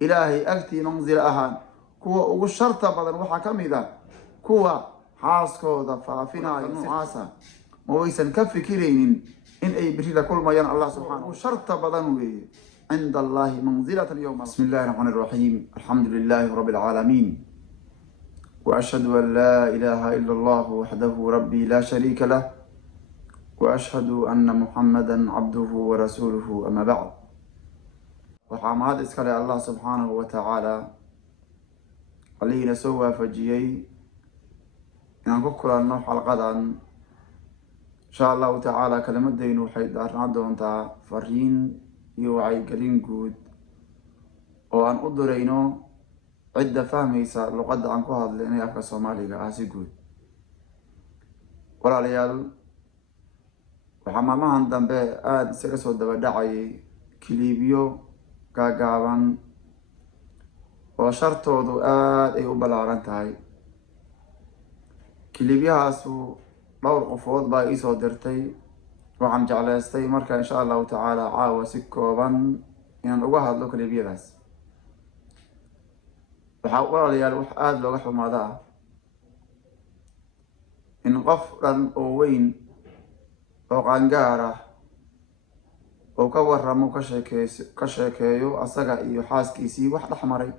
ilaahay agtii manzilo ahaan kuwa ugu sharta badan waxaa ka mid ah kuwa xaaskooda faafinaya noocaasa ma waysan ka fikiraynin in ay biri la kulmayaan allah subxaanahu sharta badan weeye عند الله منزلة يوم. بسم الله الرحمن الرحيم. الحمد لله رب العالمين، وأشهد أن لا إله إلا الله وحده ربي لا شريك له، وأشهد أن محمدا عبده ورسوله، أما بعد. وحامد إسكالي الله سبحانه وتعالى علينا سوى فجيي إن كل النوح حلقة إن شاء الله تعالى كلمة دينو حيد أرنادون تا فرين يوعي قلين قود وأن أدرينو عدة فهميسا لقد عنكو هاد لأني أفكا صوماليغا آسي قود ولا ليال وحماما هندن بي آد سيكسو دبدعي كليبيو قاقابان وشرطو دو آد اي أبلاران تاي كليبيهاسو dhowr qofood baa ii soo dirtay waxaan jeclaystay marka insha allahu tacaala caawa si kooban inaan uga hadlo kaliibiyadaas. waxaa walaalayaal wax aada looga xumaada ah in qof dhan oo weyn oo qaangaar ah oo ka warramo ka sheekeeyo asaga iyo xaaskiisii wax dhex maray.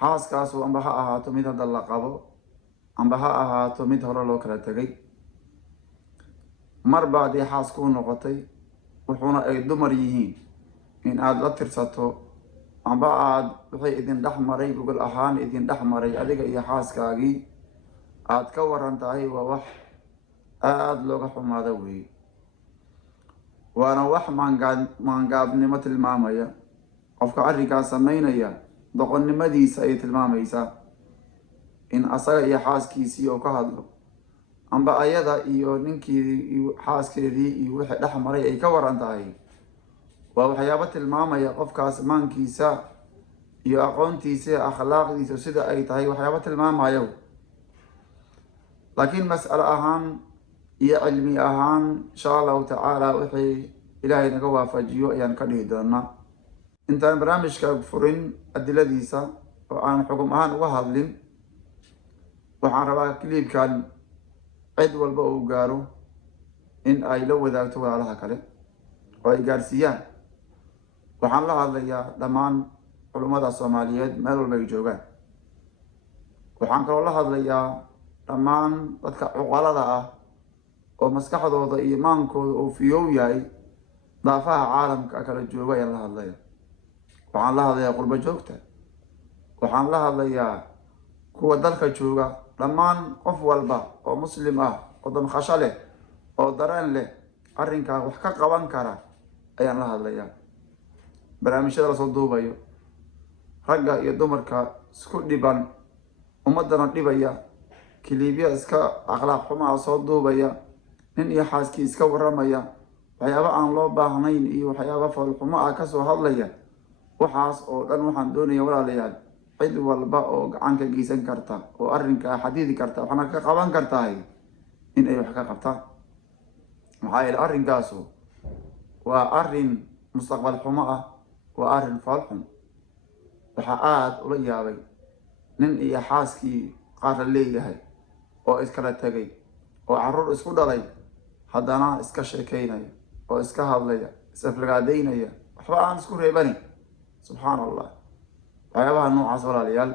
xaaskaasu amba ha ahaato mid hadda la qabo amba ha ahaato mid hore loo kala tegay, mar baad ii xaas kuu noqotay wuxuuna ay dumar yihiin in aada la tirsato amba aad wixii idin dhex maray gogol ahaan idin dhex maray adiga iyo xaaskaagii aad ka waran tahay waa wax aada looga xumaada weeye. waana wax maangaabnimo tilmaamaya. qofka arrinkaas sameynaya doqonnimadiisa ay tilmaamaysaa in asaga iyo xaaskiisii oo ka hadlo amba ayada iyo ninkeedii iyo xaaskeedii iyo wixii dhex maray ay ka waran tahay waa waxyaabo tilmaamaya qofkaas maankiisa iyo aqoontiisa akhlaaqdiisa sida ay tahay waxyaabo tilmaamaya. laakiin mas'alo ahaan iyo cilmi ahaan insha allahu tacaala wixii ilaahay naga waafajiyo ayaan ka dhihi doonaa. intaan barnaamijka furin adiladiisa oo aan xugum ahaan uga hadlin waxaan rabaa kiliibkan cid walba uu gaaro in ay la wadaagto walaalaha kale oo ay gaarsiiyaan. waxaan la hadlayaa dhammaan culummada Soomaaliyeed meel walba ay joogaan. waxaan kaloo la hadlayaa dhammaan dadka cuqalada ah oo maskaxdooda iyo maankooda uu fiyow yahay daafaha caalamka kala jooga ayaan la hadlaya. waxaan la hadlayaa qurbo joogta, waxaan la hadlayaa kuwa dalka jooga, dhammaan qof walba oo muslim ah oo damqasho leh oo dareen leh arrinkaa wax ka qaban kara ayaan la hadlayaa. barnaamijyada lasoo duubayo ragga iyo dumarka isku dhiban ummadana dhibaya, kiliibya iska akhlaaq xumaa soo duubaya, nin iyo xaaskii iska warramaya, waxyaabo aan loo baahnayn iyo waxyaabo foolxumo ah kasoo hadlaya. waxaas oo dhan waxaan doonaya walaalayaal cid walba oo gacan ka geysan karta oo arrinkaa xadidi karta waxna ka qaban kartahay in ay wax ka qabtaan. maxaa yeele arrinkaasu waa arrin mustaqbal xumo ah, waa arrin fool xun. waxaa aada ula yaabay nin iyo xaaskii qaar la leeyahay oo iskala tegay oo carruur isku dhalay haddana iska sheekeynaya oo iska hadlaya isaflagaadaynaya waxba aan isku reebanin. subxaan allah. waxyaabaha noocaas walaalayaal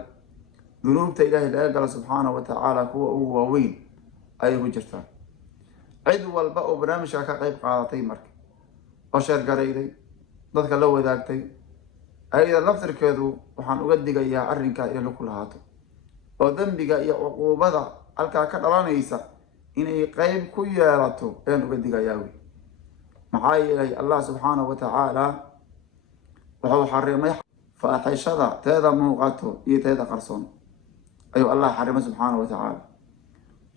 dunuubta ilaahay laga galo subxaanahu wa tacaala kuwa ugu waaweyn ayay ku jirtaa. cid walba oo barnaamijka ka qayb qaadatay marka oo sheergarayday dadka la wadaagtay ayada laftirkeedu waxaan uga digayaa arrinkaa inay ku lahaato oo dembiga iyo cuquubada halkaa ka dhalanaysa inay qayb ku yeelato ayaan uga digayaa wey. maxaa yeelay allah subxaanahu wa tacaala wuxuu xarimay faaxishada teeda muuqato iyo teeda qarsoon ayuu allah xarimay subxaanahu wa tacaala.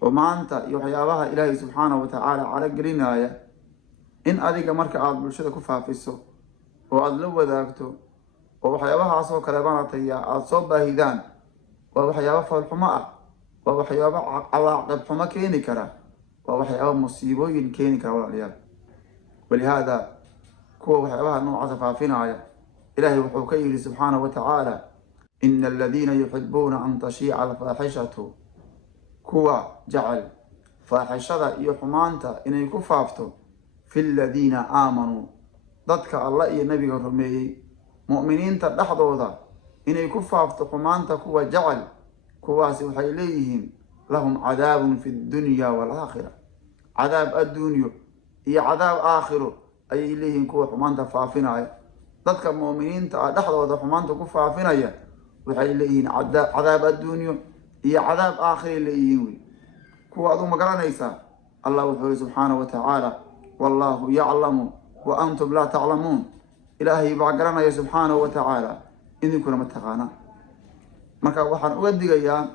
xumaanta iyo waxyaabaha ilaahay subxaanahu wa tacaala calagelinaya in adiga marka aada bulshada ku faafiso oo aada la wadaagto oo waxyaabahaasoo kale marataya aada soo baahidaan waa waxyaabo foolxumo ah, waa waxyaabo cawaaqib xumo keeni kara, waa waxyaabo musiibooyin keeni kara walaalayaal. walihaada kuwa waxyaabaha noocaasa faafinaya إلهي وحوكيه سبحانه وتعالى إن الذين يحبون أن تشيع الفاحشة كوا جعل فاحشة يحمانتا إن يكفافتو في الذين آمنوا ضدك الله إيا النبي الرمي مؤمنين تدحضوا ذا إن يكفافتو حمانتا كوا جعل كوا سوحيليهم لهم عذاب في الدنيا والآخرة عذاب الدنيا إيا عذاب آخره أي إليهم كوا حمانتا فافنا ضدك مؤمنين تدحضوا ذا حمانتا كفافنا وحيليهم عذاب الدنيا إيا عذاب آخر إليهم كوا أدو مقرانيسا الله وحوله سبحانه وتعالى والله يعلم وأنتم لا تعلمون إلهي بعقرنا سبحانه وتعالى إذن كنا متقانا marka waxaan uga digayaa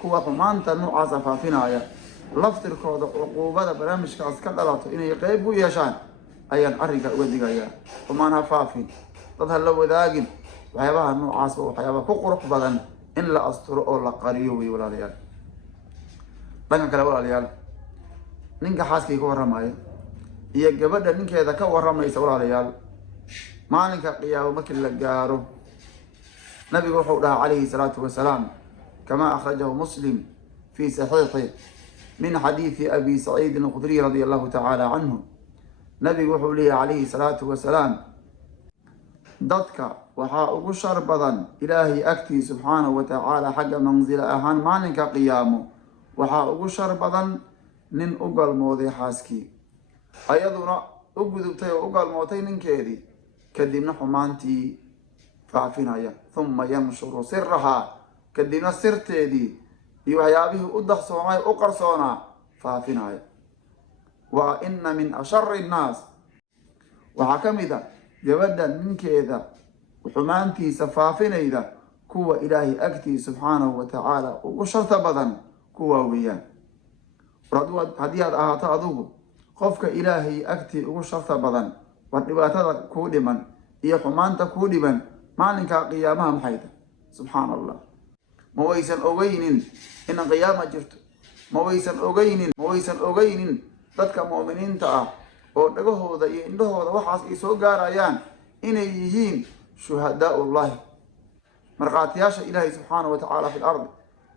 kuwa xumaanta noocaas faafinaya laftirkooda cuquubada barnaamijkaas ka dhalato inay qayb u yeeshaan ayaan arrinka uga digayaa xumaana faafin dad la wadaagin waxyaabaha noocaas oo waxyaabo ku qurux badan in la asturo oo la qariyo way walaalayaal dhanka kale walaalayaal ninka xaaskii ka waramaya iyo gabadha ninkeeda ka waramaysa walaalayaal maalinka qiyaamo markii la gaaro نبي وحوده عليه الصلاة والسلام كما أخرجه مسلم في صحيحه من حديث أبي سعيد الخدري رضي الله تعالى عنه نبي وحوله عليه الصلاة والسلام ضدك وحاء شربضا إلهي أكتي سبحانه وتعالى حق منزل أهان مالك قيامه وحاء شربضا نن أقل موضي حاسكي أيضنا أقذبتي أقل موتين كيدي كدمنا حمانتي فعفنايا ثم ينشر سرها كدنا سرتيدي يوحيابه أدخ صوماي أقر صونا فعفنايا وإن من أشر الناس وحكم إذا يبدأ منك إذا وحمانتي سفافين إذا كو إلهي أكتي سبحانه وتعالى وشرط بدن كو ويان ردوا هديات أهاتا أدوه خفك إلهي أكتي وشرط بدن والرباطات كود من إيا حمانتا كود من maalinka qiyaamaha maxay tahay subxaan allah ma waysan ogeynin in qiyaama jirto ma waysan ogeynin dadka mu'miniinta ah oo dhagahooda iyo indhahooda waxaas ay soo gaarayaan inay yihiin shuhadaa'ullah marqaatiyaasha ilaahay subxaanahu wa ta'aala fil ard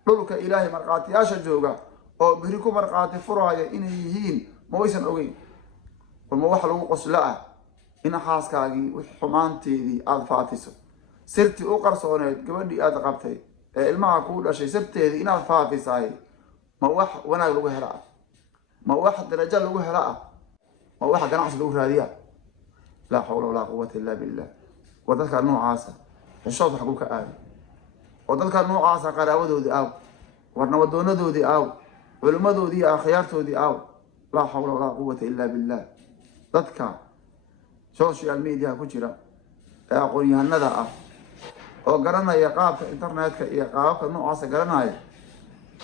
dhulka ilaahay marqaatiyaasha jooga oo biri ku marqaati furaya inay yihiin ma waysan ogeyn ma wax lagu qoslaa in xaaskaagii wix xumaanteedii aad faafiso sirti u qarsooneed gabadhii aad qabtay ee ilmaha ku dhashay sirteedii inaad faafisay ma wax wanaag lagu helaa ma wax darajo lagu helaa ma wax ganacsi lagu raadiya la hawla wala quwwata illa billah wadadka noocaasa xishood wax ku ka aad wadadka noocaasa qaraabadoodii aaw warnabadoonadoodii aaw culimadoodii akhyaartoodii aaw la hawla wala quwwata illa billah dadka social media ku jira ee aqoon-yahanada ah oo garanaya qaabka internetka iyo qaabka noocaas garanaya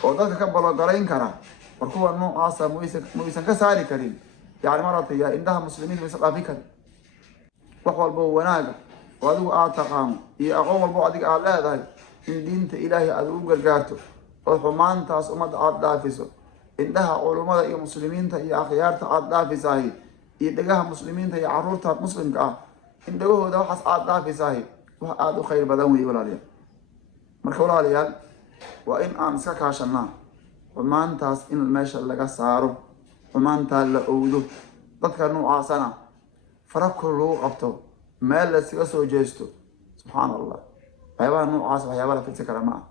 oo dadka ka balogarayn kara war kuwa noocaas muusan ka saari karin yaani maratay ya indaha muslimiin ma saqafi kar wax walbo wanaaga oo adigu aad taqaan iyo aqoon walbo adiga aad leedahay in diinta ilaahay aad u gargaarto oo xumaantaas umada aad dhaafiso indaha culimada iyo muslimiinta iyo akhyaarta aad dhaafisahay iyo dhagaha muslimiinta iyo caruurta muslimka ah in dhagahooda waxaas aad dhaafisahay wax aad u khayr badan weey walaaliyaal marka walaaliyaal waa in aan iska kaashanaa xumaantaas in meesha laga saaro xumaanta la owdo dadka noocaasana farako loo qabto meel la iska soo jeesto subxaan allah waxyaabaha noocaas waxyaaba la fiirsan kara ma aha